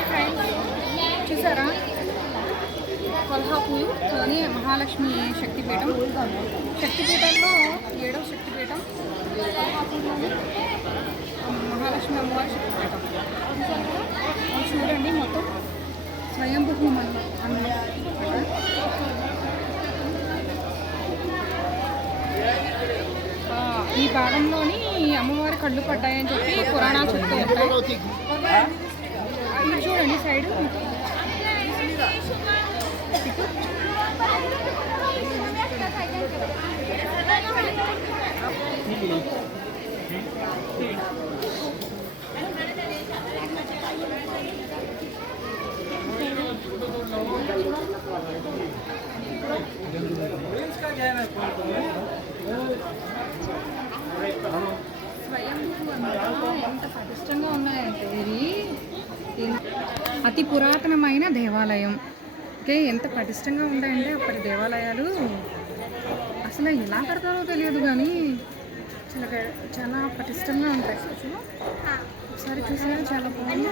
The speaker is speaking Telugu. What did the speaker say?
Hi friends. చూసారా? కొల్హాపూర్లోని మహాలక్ష్మి శక్తిపీఠం. శక్తిపీఠంలో ఏడవ శక్తిపీఠం. కొల్హాపూర్లోని మహాలక్ష్మి అమ్మవారి శక్తిపీఠం. చూడండి మొత్తం స్వయంభూ అన్నమాట. ఈ భాగంలోని అమ్మవారి కళ్ళు పడ్డాయని చెప్పి పురాణాలు చెప్తూ ఉంటాయి. ఇది చూడండి సైడ్ స్వయంభూ అన్నమాట ఎంత పటిష్టంగా ఉన్నాయంటే ఇవి ఎన్- అతి పురాతనమైన దేవాలయం. ఓకే ఎంత పటిష్టంగా ఉంటాయంటే అప్పటి దేవాలయాలు. అసలు ఎలా కడతారో తెలియదు కానీ చాలా చాలా పటిష్టంగా ఉంటాయి. ఒకసారి చూసారా చాలా బాగుంది.